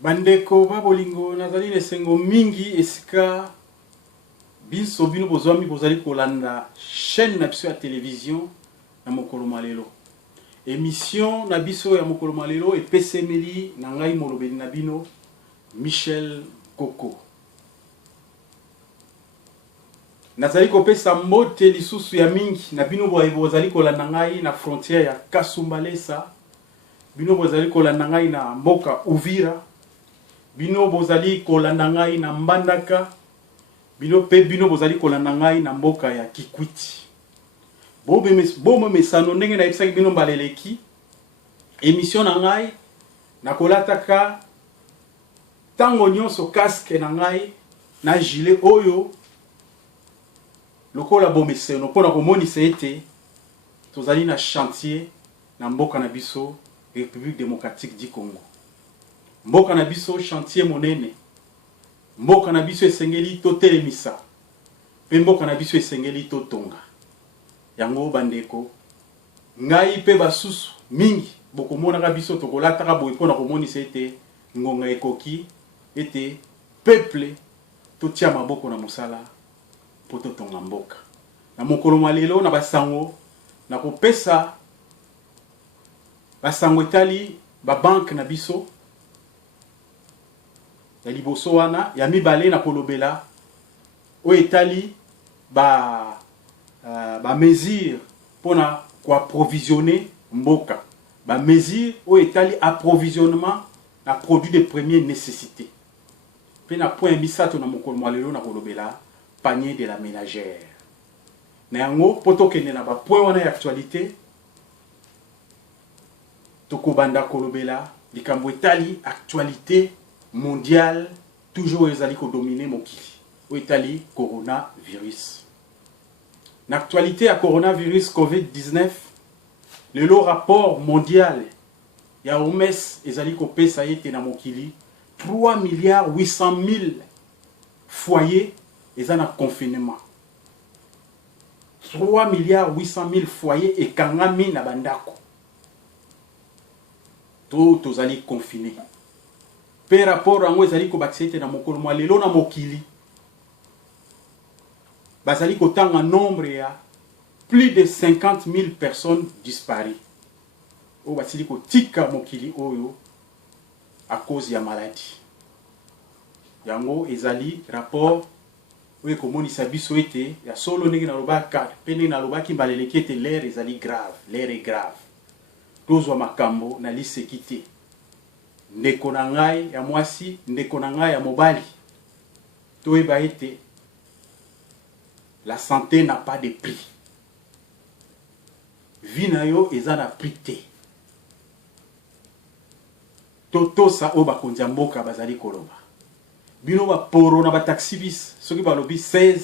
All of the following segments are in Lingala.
Bandeko babolingo nazali lesengo mingi esika biso bino bozwami bozali kolanda chaîne na biso ya télévision na mokolo malelo. Émission na biso ya mokolo malelo epesemeli na ngai molobeli na bino Michel Koko. Nazali kopesa mbote lisusu ya mingi na bino bozali kolanda ngai na frontière ya Kasumbalesa. Bino bozali kolanda ngai na mboka Uvira. Bino bozali kolanda ngai na Mbandaka. Bino bozali kolanda ngai na mboka ya Kikwiti. Bomo mesano ndenge na ebisaki bino mbaleleki. Émission na ngai na kolataka tango nyonso casque na ngai na gilet oyo lokola bomeseno pona komonisa ete tozali na chantier na mboka na biso République démocratique du Congo. Mboka na biso chantier monene. Mboka na biso esengeli to telemisa. Pe mboka na biso esengeli to tonga. Yango bandeko. Ngai pe basusu mingi bokomona ka biso tokolataka boye pona komonisa ete ngonga ekoki ete peuple to tia maboko na musala poto tonga mboka. Na mokolo malelo na basango na kopesa basango etali ba banque na biso ya liboso wana ya mibale na kolobela o etali ba mesure pona ko approvisionner mboka ba mesure o etali approvisionnement na produits de première nécessité pe na point bisato na mokolo malelo na kolobela panier de la ménagère na yango poto kende na ba point wana ya actualité tokobanda kolobela likambo etali actualité mondiale toujours ezali ko dominer mokili o etali coronavirus. L'actualité à coronavirus COVID-19 le rapport mondial ya OMS ezali ko pesa ete na mokili 3 milliards 800 000 foyers ezana confinement. 3 milliards 800 000 foyers ekangami na bandako. Tozali confiné. Pe rapport yango ezali ko bakisete na mokolo malelo na mokili. Bazali ko tanga nombre ya plus de 50 000 personnes disparues. O basili ko tika mokili oyo à cause ya maladie. Yango ezali rapport oyo komonisa biso ete ya solo ndenge na lobaka pe ndenge na lobaki mbaleleki ete l'air ezali grave, l'air est grave. Tozwa makambo na lisekite. Ndeko na ngai ya mwasi, ndeko na ngai ya mobali. Toyeba ete la santé n'a pas de prix. Vie na yo eza na prix te. Totosa o bakonzi ya mboka bazali koloba. Bino ba poro na ba taxibis, soki balobi 16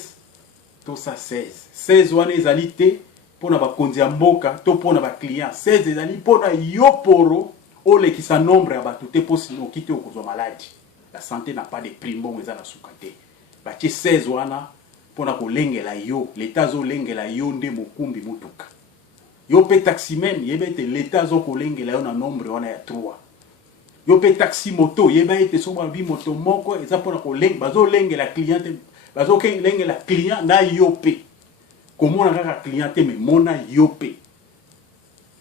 tosa 16. 16 wana ezali te pona bakonzi ya mboka to pona ba client. 16 ezali pona yo poro o lekisa nombre ya bato te posi no kite okozwa maladie. La santé n'a pas de prix mbongo eza na suka te. Batie 16 wana pona kolengela yo, l'état zo lengela yo nde mokumbi mutuka. Yo pe taximen yeba ete l'état zo kolengela yo na nombre wana ya 3. Yo pe taxi moto yeba ete so ba bi moto moko eza pona kolenga bazo lengela client bazo lengela client na yo pe. Komona kaka client me mona yo pe.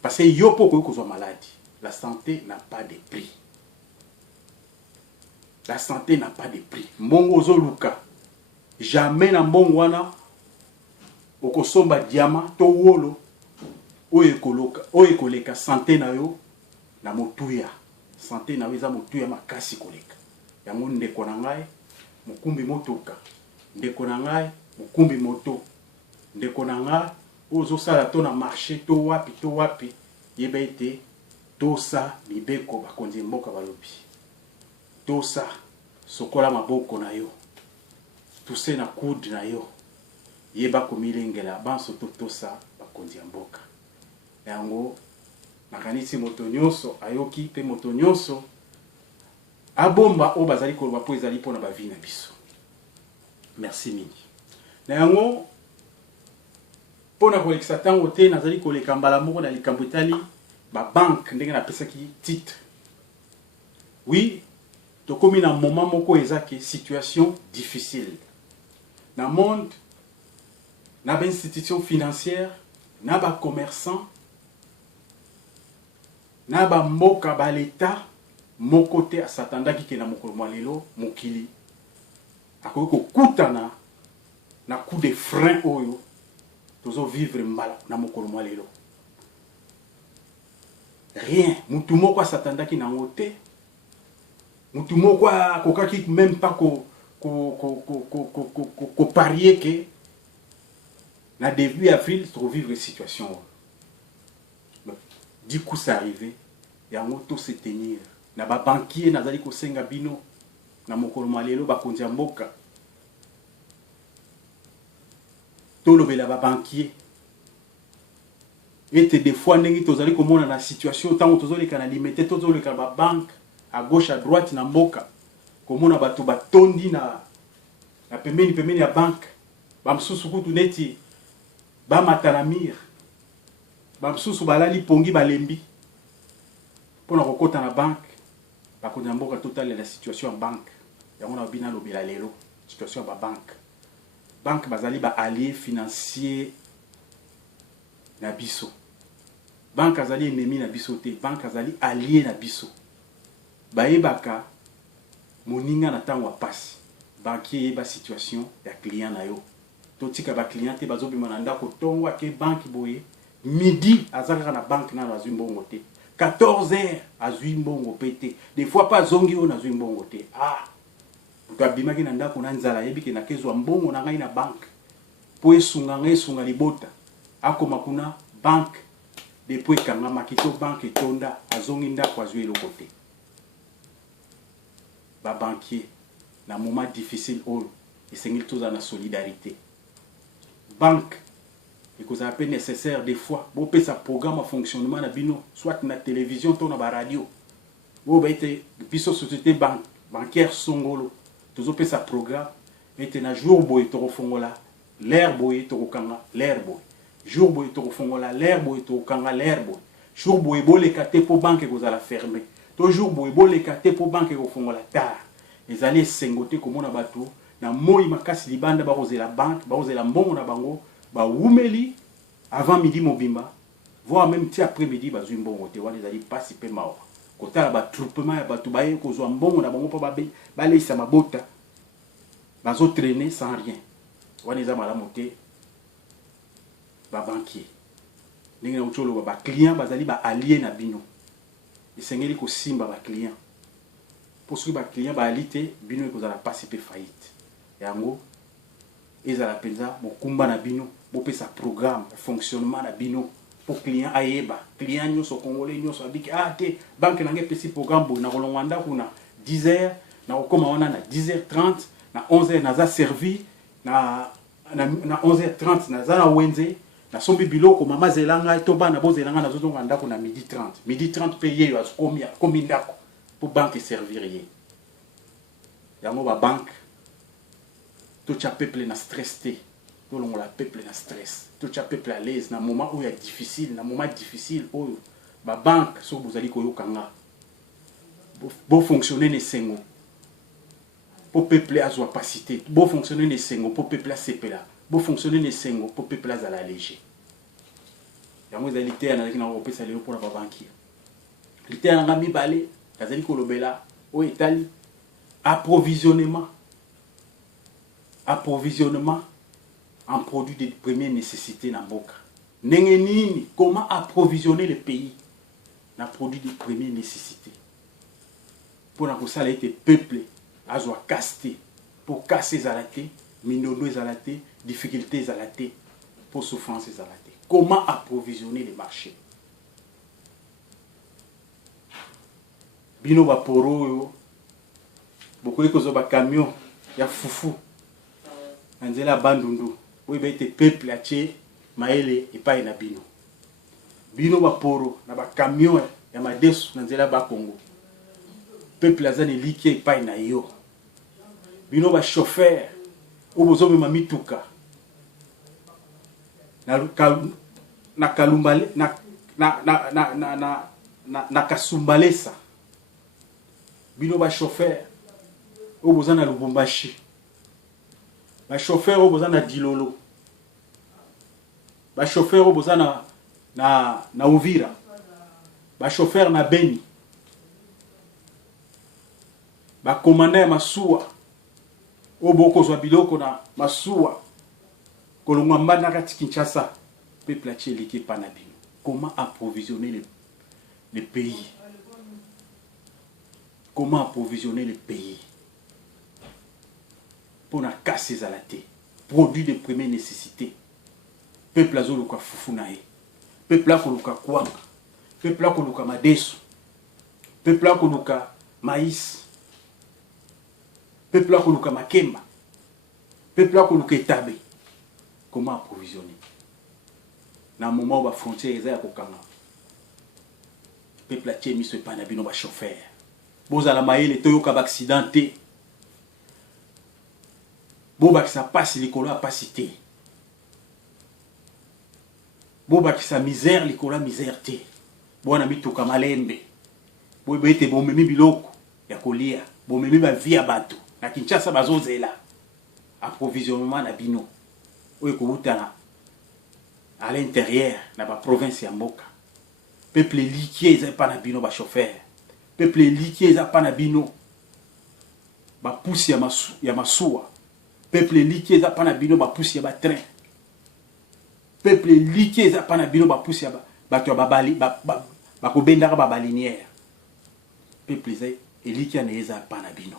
Parce que yo po ko kozwa maladie. La santé n'a pas de prix. La santé n'a pas de prix. Mbongo zo luka. Jamais na mbongo wana okosomba diamant to wolo oyo koleka santé na yo na motuya. Santé na yo eza motuya makasi koleka. Yango ndeko na ngai mokumbi motoka. Ndeko na ngai mokumbi moto. Ndeko na ngai ozo sala to na marché to wapi yeba ete tosa mibeko bakonzi mboka balobi. Tosa sokola maboko na yo. Tuse na coude na yo. Yeba komilengela banso tosa bakonzi mboka. Yango makanisi moto nyonso ayoki pe moto nyonso abomba o bazali koloba po ezali pona ba vie na biso. Merci mingi. Na yango pona kolekisa tango te nazali koleka mbala moko na likambo etali ba banque ndenge na pesaki titre. Oui, comme un moment moko ezaki situation difficile. Dans le monde, na ba institution financière, na ba commerçant, na ba mboka ba l'État, mon côté à s'attendre qui na mokolo malelo mokili. Akoki kokutana na coup de frein oyo tozo vivre mbala na mokolo malelo. Rien, mutu moko à s'attendre qui na ngote. Mutu moko kokaki même pas ko parier que na début avril to vivre une situation. Du coup c'est arrivé, et en auto se tenir. Na ba banquier nazali ko senga bino na mokolo malelo ba kondia mboka. Tolobela ba banquier. Et des fois ndenge tozali komona na situation tant tozoli kana limiter tozoli ka ba banque à gauche à droite na mboka. Komona bato batondi na pembeni ya banque. Ba msusu kutu neti ba matalamir. Ba msusu balali pongi balembi. Pona kokota na banque. Ba kondia mboka totale la situation en banque. Yango na bina lobela lelo situation ba banque. Banque bazali ba allié financier na biso. Banque azali ennemi na biso te, banque azali allié na biso. Baebaka moninga na tango passe. Banquier ba situation ya client na yo. Totika ba client te bazobima na ndako tongo ke banque boye midi azaka na banque na azwi mbongo te. 14h azwi mbongo pété. Des fois pas zongi on azwi mbongo te. Ah. Tukabima ki na ndako na nzala yebi ke na kezwa mbongo na ngai na banque. Po esunga ngai sunga libota. Akoma kuna banque depuis kanga makito banque etonda azongi ndako azwi eloko te. Ba banquier na moment difficile oyo esengeli toza na solidarité. Banque et que ça appelle nécessaire des fois bo pesa programme à fonctionnement na bino soit na télévision to na ba radio. Bo ba ete biso société bancaire songolo tozo pesa programme ete na jour boy to fongola l'air boy to kanga l'air boy. Jour boy to fongola l'air boy to kanga l'air boy. Jour boy bo le kate po banque ko za la fermer. To jour boy bo le kate po banque ko fongola tard. Les allées sengote comme on a bateau na moi makasi libanda ba la banque ba la mbongo na bango ba umeli avant midi mobimba voire même ti après midi ba zui mbongo te wana ezali pasi pe mawa kotala ba troupement ya bato ba ye ko zo mbongo na bango pa ba leisa mabota ba zo traîner sans rien wana eza malamu te ba banquier ndenge na utolo ba client bazali ba allié na bino esengeli ko simba ba client pour ce que les clients balité bino ko za passer pe faillite yango ezala penza mokumba na bino bo pesa programme fonctionnement na bino pour client ayeba client nyoso congolais nyoso abiki te banque na nge pesi programme bo na kolongwanda kuna 10h na kokoma wana na 10h30 na 11h naza servi na 11h30 naza na wenze na sombi biloko mama zelanga to bana bozelanga na zozonga ndako na midi 30 payer yo komi ndako pour banque servir yé. Yango ba banque tout cha peuple na stress te. Tout le monde la peuple na stress. Tout cha peuple à l'aise na moment où il est difficile, na moment difficile où ba banque so vous allez koyo kanga. Bo fonctionner ne sengo. Pour peuple a zo capacité. Bo fonctionner ne sengo pour peuple a sepela. Bo fonctionner ne sengo pour peuple a la léger. Yango zalité na kina opesa leo pour la banquier. Lité na ngami balé kazali kolobela o etali approvisionnement en produits de première nécessité na mboka. Ndenge nini comment approvisionner le pays na produits de première nécessité pour na kosala ete peuple azwa caster pour casser zalaté minondo zalaté difficultés zalaté pour souffrance zalaté. Comment approvisionner les marchés? Bino ba poro yo beaucoup ko zo ba camion ya fufu anzela bandundu oui ba ete peuple atie maele epai na bino ba poro na ba camion ya madesu nanzela ba Congo peuple azani likie epai na yo bino ba chauffeur o bozo me mamituka na kalumbale na kasumbalesa bino ba chauffeur au besoin na Lubumbashi, ba chauffeur au besoin na Dilolo, ba chauffeur au besoin na Uvira, ba chauffeur na Beni, ba commandant Masuwa, au boko zwa biloko na Masuwa, kolongwa mbana kati Kinshasa, peuple a tcheliki panabino. Comment approvisionner le pays? Comment approvisionner le pays? Pour na casser à la thé. Produits de première nécessité. Peuple a zoluka fufunae. Peuple a koluka kwanga. Peuple a koluka madesu. Peuple a koluka maïs. Peuple a koluka makemba. Peuple a koluka etabe. Comment approvisionner? Na moment où la frontière est à Kokanga. Peuple a tché mis ce panabino ba chauffeur. Boz à la maille les toyo kab accidenté. Boba qui ça passe l'école a pas cité. Boba qui sa misère l'école a misère té. Bon ami to kamalembe. Bo bete bo memi biloko ya kolia. Bo memi ba via bato. Na Kinshasa bazozela. Approvisionnement na bino. Oye ko butana à l'intérieur, dans la province Yamboka. Peuple liquié, ils n'ont pas de ba chauffeur. Peuple liquié, ils n'ont pas de ba pousse Yamasua. Peuple liquié, ils n'ont pas de ba pousse Yaba train. Peuple liquié, ils n'ont pas de ba pousse Yaba bali ba kobendara ba balinière. Peuple liquié, ils n'ont pas de bino.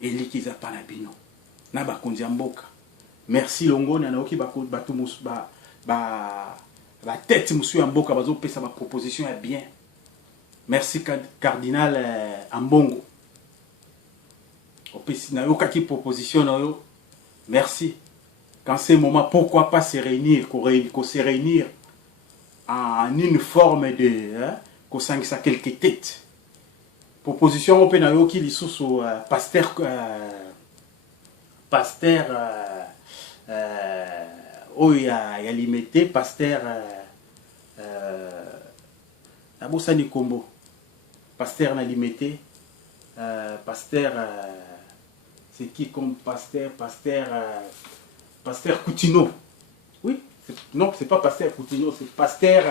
Et liquié, ils n'ont pas de bino. Na ba konzi Yamboka. Merci Longo na naoki ba tête monsieur Amboka bazo pesa ba proposition est bien. Merci cardinal Ambongo. Opesi na yoka ki proposition na yo. Merci. Quand c'est moment pourquoi pas se réunir, qu'on se réunir en une forme de qu'on sangisa quelques têtes. Proposition open na yoki lisusu pasteur il y a limité pasteur Nabosa Nikombo pasteur na limité pasteur c'est qui comme pasteur Coutinho, oui non c'est pas pasteur Coutinho, c'est pasteur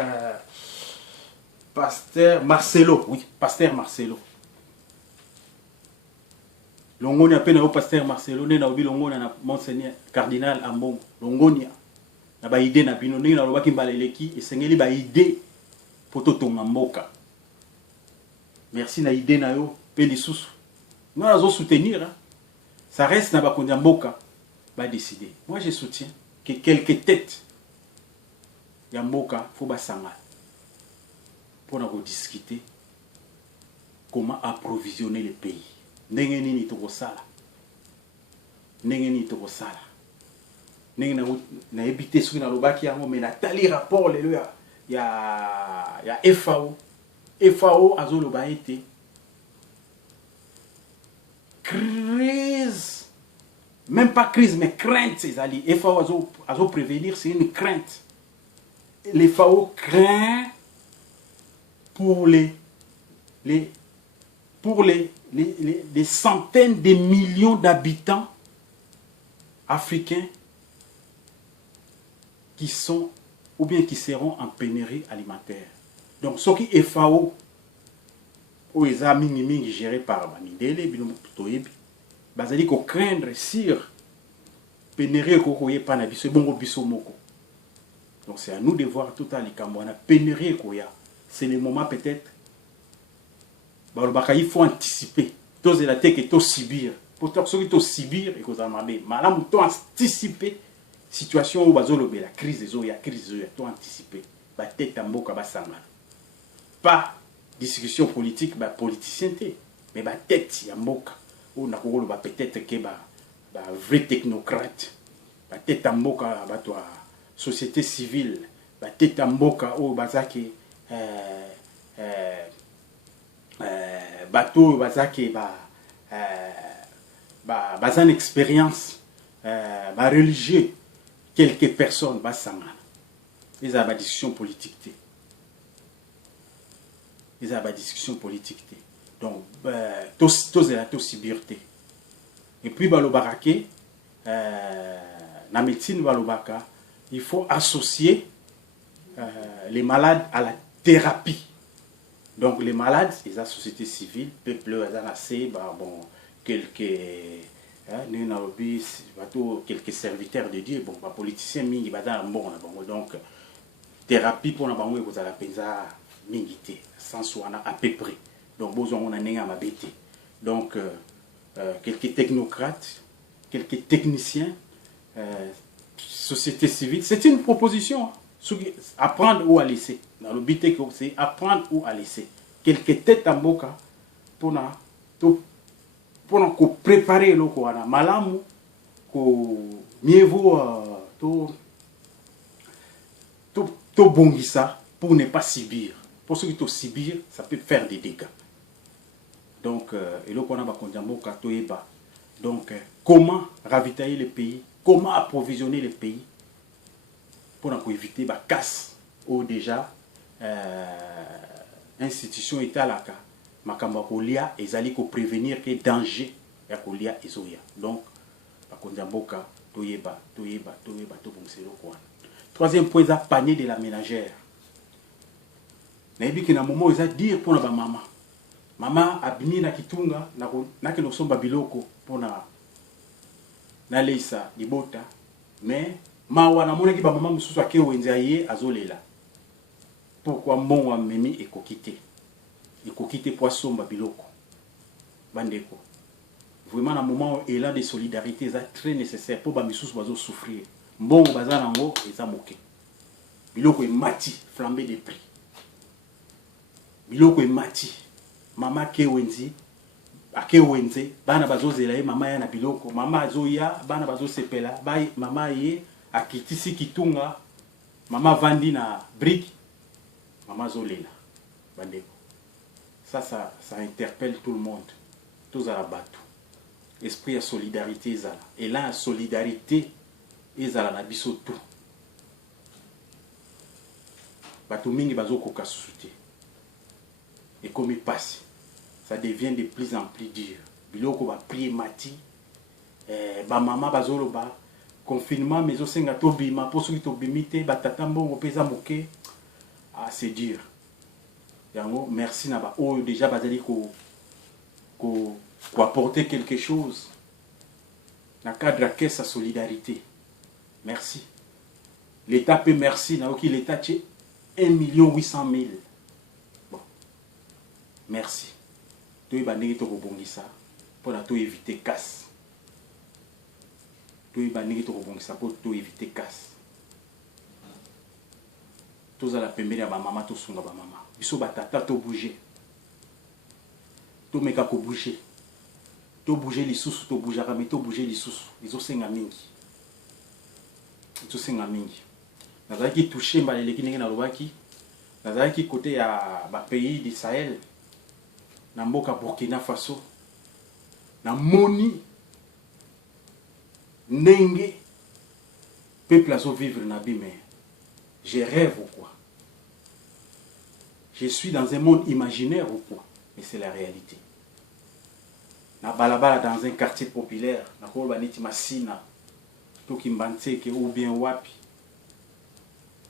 Marcelo, oui pasteur Marcelo. Longonia appelle au pasteur Marcelo, na obi longonia na monseigneur cardinal Ambongo. Longonia na ba idée na bino ni na lobaki mbaleleki esengeli ba idée poto tonga mboka. Merci na idée na yo pe lisusu. Nous allons soutenir hein. Ça reste na ba kondia mboka ba décider. Moi je soutiens que quelques têtes ya mboka faut ba sanga pour nous discuter comment approvisionner le pays. Ndenge nini tokosala ndenge na ebité soki na lobaki yango mais na tali rapport lelo ya FAO azoloba ete crise, même pas crise mais crainte ezali. FAO azo prévenir, c'est une crainte. Les FAO craint pour les centaines de millions d'habitants africains qui sont ou bien qui seront en pénurie alimentaire. Donc, ce qui est FAO, ou les amis gérés par Bamidele, Binomotoyebi, bazali ko craindre sur pénurie kokoye panabiso bongo biso moko. Donc, c'est à nous de voir tout à l'Ikambouana pénurie koya. C'est le moment peut-être. Il faut anticiper. Tous la tête et tous subir. Pour ceux qui subir et qu'on a marre. Madame, tu anticiper situation où la crise des eaux, il y a crise des eaux, tu anticiper. Ba tête en boka ba sanga. Pas discussion politique, ba politicien mais ba tête en boka. Où na ko ba peut-être que ba vrai technocrate. Ba tête en boka ba toi société civile. Ba tête en boka où bazaki bateau bazaki bazan expérience religieux quelques personnes basanga ils ont discussion politique ils ont discussion politique Donc, tous la possibilité. Et puis, balobaraké, la médecine balobaka, il faut associer les malades à la thérapie. Donc, les malades, la société civile, peuple, bon, quelques serviteurs de Dieu, bon, les politiciens, mingi, bon, donc, thérapie pour nous, vous avez pensa mingité, sans soin à peu près. Donc, on a ma bête. Donc, quelques technocrates, quelques techniciens, société civile, c'est une proposition. Apprendre ou à laisser. Dans le but, c'est apprendre ou à laisser. Quelques têtes en boca pour nous préparer le corps. Malamu, mieux vaut tout bongissa pour ne pas subir. Pour ceux qui subir, ça peut faire des dégâts. Donc, et là, on a donc, comment ravitailler le pays, comment approvisionner le pays pour éviter la casse ou déjà institution état là makamba kolia ezali ko prévenir que danger ya kolia ezoya. Donc, bakonjamboka toyeba to bonselo kwa. Troisième point, c'est panier de la ménagère. Nayebi ki na moment eza dire pour na ba mama. Mama abini na kitunga na ke nosomba biloko pona na leisa libota, mais mawa na mona ki ba mama mususu ake wenza ye azolela. Pourquoi mon memi ekokite? Ekokite pour somba biloko. Bandeko. Vraiment na moment élan de solidarité est très nécessaire pour ba misusu bazo souffrir. Bon bazana ngo eza moke. Biloko e mati flambé des prix. Biloko e mati. Mama ke wenzi ake wenze bana bazozela ye mama ya na biloko mama azoya bana bazosepela bai mama ye akitisi kitunga mama vandi na brique mama zolela bandeko. Ça interpelle tout le monde. Tous à la bateau. Esprit de solidarité ezala. Et là la solidarité ezala na biso tout. Bato mingi bazokoka suite. Et comme il passe, ça devient de plus en plus dur. Biloko ba prier mati, ba mama bazolo ba confinement mais osenga to bima pour ceux qui to bimite ba tata mbongo pesa moke. Ah c'est dur. Yango merci na ba o déjà bazali ko apporter quelque chose. Na cadre à caisse sa solidarité. Merci. L'État peut merci na oki l'État tché 1 800 000. Bon. Merci. Tu vas négatif au bongisa pour éviter casse. Tu vas négatif au bongisa pour éviter casse. Tous à la pembele à ma maman, tous sont à ma maman. Ils sont batata, tu bouger. Tu mets qu'à bouger. Tu bouger les sous, tu bouger mais tu bouger les sous. Ils ont 5 mingi. Ils ont 5 mingi. Nazaki qui touché mba les qui n'est na lobaki. Nazaki qui côté à ba pays du Sahel. Na mboka Burkina Faso na moni ndenge peuple azo vivre na bime. Je rêve ou quoi? Je suis dans un monde imaginaire ou quoi? Mais c'est la réalité. Na balabala dans un quartier populaire na kolba neti masina to kimbanseke ou bien wapi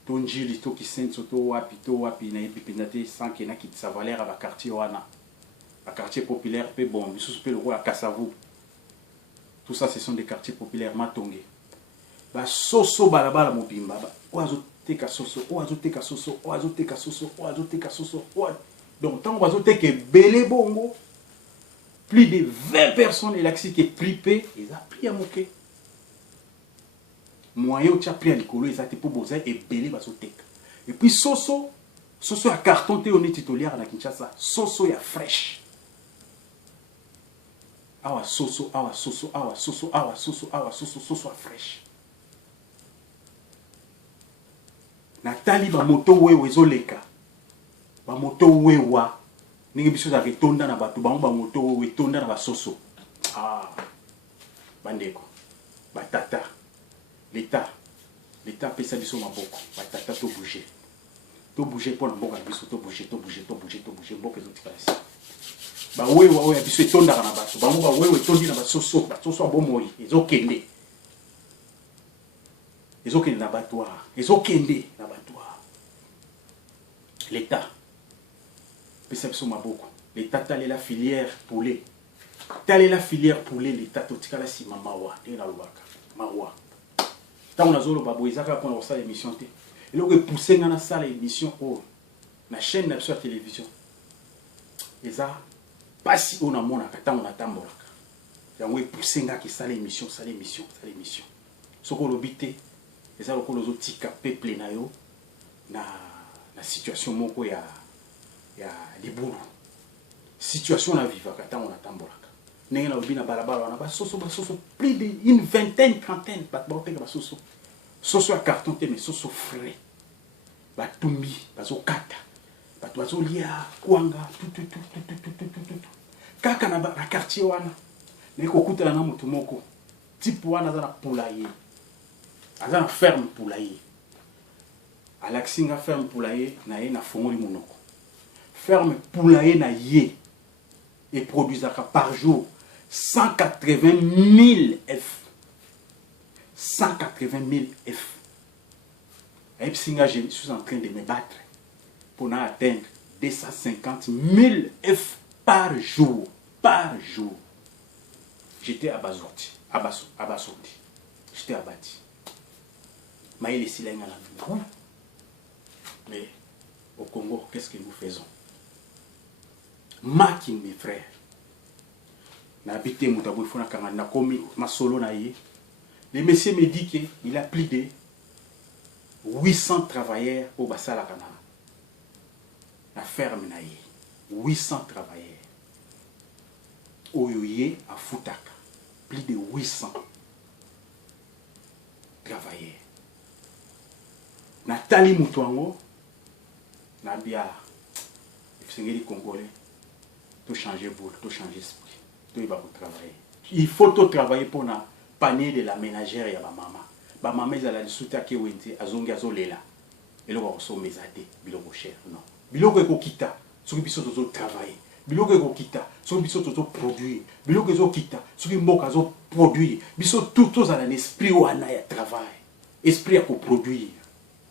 to njili to kisenso to wapi na epipinate sans que na kitsa valeur à quartier wana. Un quartier populaire, bon, le roi à Kassavou. Tout ça, ce sont des quartiers populaires, Matongé. Bah, soso balabala mobimba. Oazo teka soso, oazo teka soso, oazo teka soso, oazo teka soso. Donc, tant oazo teka belé bongo, plus de 20 personnes, et l'axi qui est tripé, ils ont pris à moquer. Moyen, tu as pris à l'écolo, ils ont été pour boser et belé bazo teka. Et puis, soso à carton, tu es honnête titulaire à Kinshasa. Soso ya fraîche. Awa soso fraîche. Natali ba moto wewe ezoleka. Ba moto wewa. Ningi biso za ketonda na batu ba moto wewe tonda na ba soso. Ah. Bandeko. Batata. L'État pesa biso maboko. Batata to bouger. To bouger pour la mboka biso to bouger. Mboka ezotika ici. ba wewa oya biso etondaka na bato bango ba wewa etondi na basoso abomoi ezokende na bato ezokende na bato l'état pesa biso maboko l'état talela filière poulet l'état totikala sima mawa ndenge nalobaka mawa ntango nazoloba boye ezaka mpona kosala émission te eloko epousse nga nasala émission oyo na chaîne na biso ya télévision eza pasi oyo namonaka ntango natambolaka yango epousse nga kesala émission soki olobi te eza lokola ozotika peuple na yo na situation moko ya libulu situation na vivaka ntango natambolaka ndenge nalobi na balabala wana basoso plus d'une vingtaine trentaine bato baoteka basoso soso ya carton te mais soso frais batumbi bazokata bato bazolia kwanga kaka na quartier wana ndenge kokutana na motu moko type wana aza na poulailler aza na ferme poulailler alaksinga ferme poulailler na ye na fongoli monoko ferme poulailler na ye et produisaka par jour 180 000 F. 180 000 F. Et puis, je suis en train de me battre pour atteindre 250 000 F par jour. Par jour. J'étais abasourdi. J'étais abattu. Mais il est si loin. Mais au Congo, qu'est-ce que nous faisons? Making mes frères. Na habité Moutabo, il faut na komi ma solo na ye. Le monsieur me dit qu'il a plus de 800 travailleurs au Bassala Kana. La ferme na ye. 800 travailleurs. Oyoye à Futaka. Plus de 800 travailleurs. Nathalie Moutouango. Nabia. Les Congolais. Tout changer boule, tout changer esprit. Tout va travailler. Il faut tout travailler pour na panier de la ménagère ya ba maman. Ba maman ezala lisuta ke wente azongi azolela. Eloko ko so mezate biloko cher non. Biloko ko kita, soki biso tozo travailler. Biloko ko kita, soki biso tozo produire. Biloko zo kita, soki mboka zo produire. Biso tout tous à l'esprit wana ya travail. Esprit à ko produire.